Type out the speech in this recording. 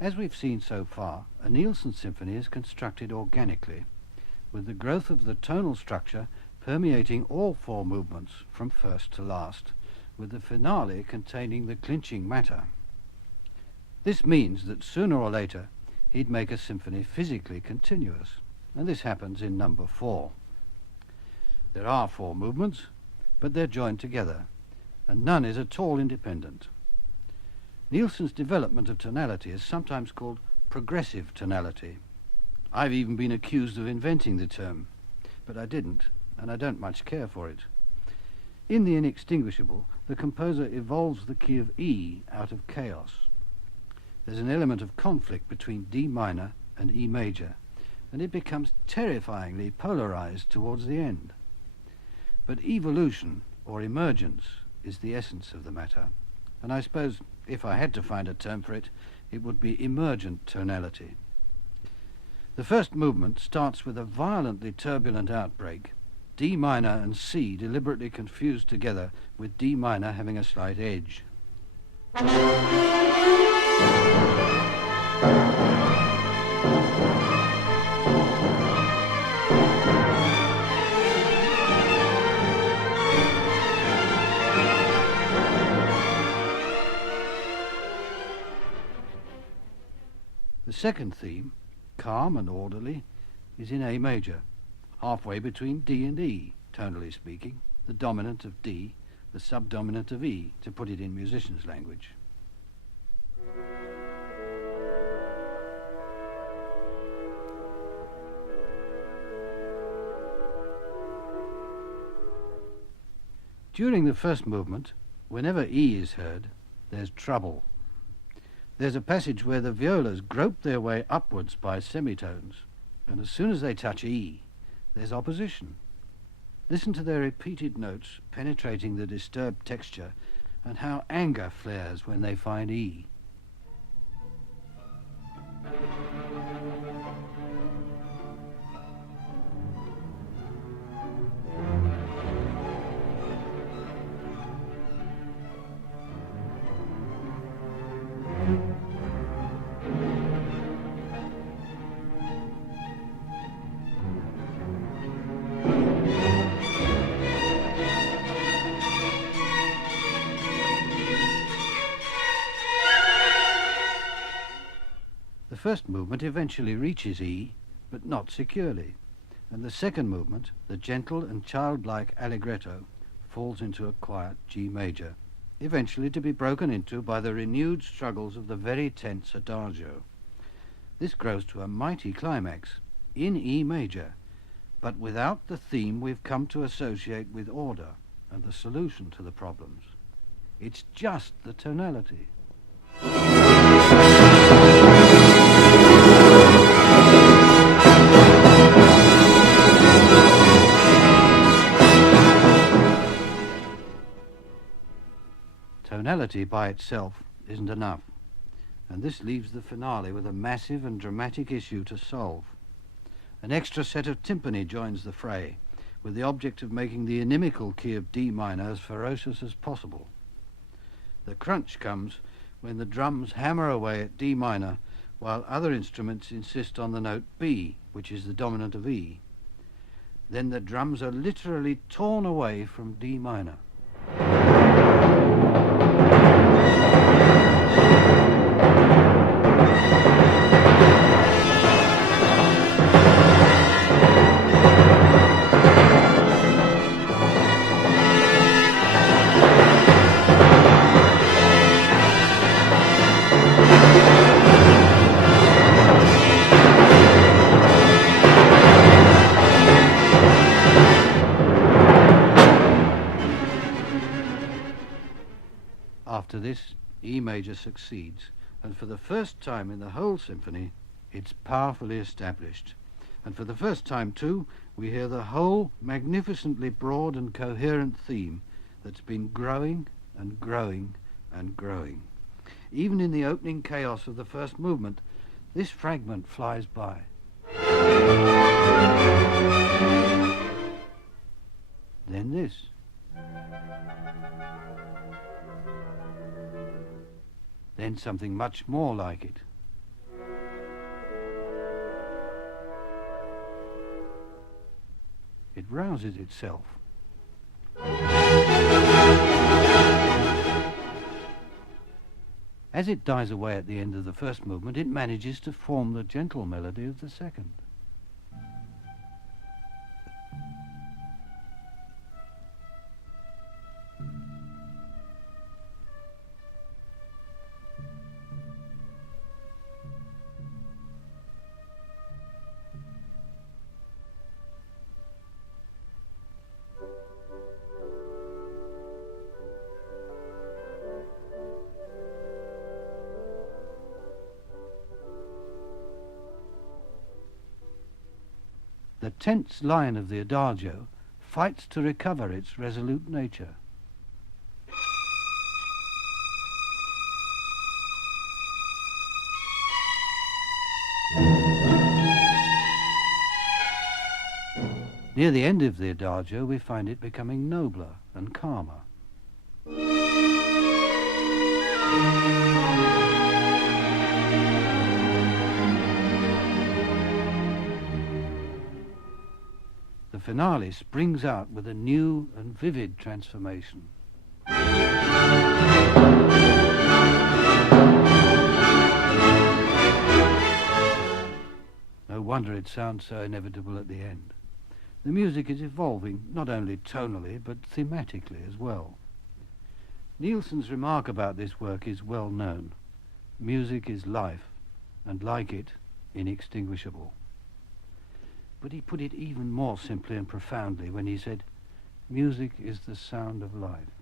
As we've seen so far, a Nielsen symphony is constructed organically, with the growth of the tonal structure permeating all four movements from first to last, with the finale containing the clinching matter. This means that sooner or later he'd make a symphony physically continuous, and this happens in number 4. There are 4 movements, but they're joined together, and none is at all independent. Nielsen's development of tonality is sometimes called progressive tonality. I've even been accused of inventing the term, but I didn't, and I don't much care for it. In The Inextinguishable, the composer evolves the key of E out of chaos. There's an element of conflict between D minor and E major, and it becomes terrifyingly polarized towards the end. But evolution, or emergence, is the essence of the matter, and I suppose if I had to find a term for it, it would be emergent tonality. The first movement starts with a violently turbulent outbreak, D minor and C deliberately confused together, with D minor having a slight edge. The second theme, calm and orderly, is in A major, halfway between D and E, tonally speaking, the dominant of D, the subdominant of E, to put it in musicians' language. During the first movement, whenever E is heard, there's trouble. There's a passage where the violas grope their way upwards by semitones, and as soon as they touch E, there's opposition. Listen to their repeated notes penetrating the disturbed texture, and how anger flares when they find E. The first movement eventually reaches E, but not securely, and the second movement, the gentle and childlike allegretto, falls into a quiet G major, eventually to be broken into by the renewed struggles of the very tense adagio. This grows to a mighty climax in E major, but without the theme we've come to associate with order and the solution to the problems. It's just the tonality. Tonality by itself isn't enough, and this leaves the finale with a massive and dramatic issue to solve. An extra set of timpani joins the fray, with the object of making the inimical key of D minor as ferocious as possible. The crunch comes when the drums hammer away at D minor, while other instruments insist on the note B, which is the dominant of E. Then the drums are literally torn away from D minor. After this, E major succeeds, and for the first time in the whole symphony, it's powerfully established. And for the first time, too, we hear the whole magnificently broad and coherent theme that's been growing and growing and growing. Even in the opening chaos of the first movement, this fragment flies by. Then this. Then something much more like it. It rouses itself. As it dies away at the end of the first movement, it manages to form the gentle melody of the second. The tense line of the adagio fights to recover its resolute nature. Near the end of the adagio, we find it becoming nobler and calmer. The finale springs out with a new and vivid transformation. No wonder it sounds so inevitable at the end. The music is evolving not only tonally but thematically as well. Nielsen's remark about this work is well known. Music is life, and like it, inextinguishable. But he put it even more simply and profoundly when he said, music is the sound of life.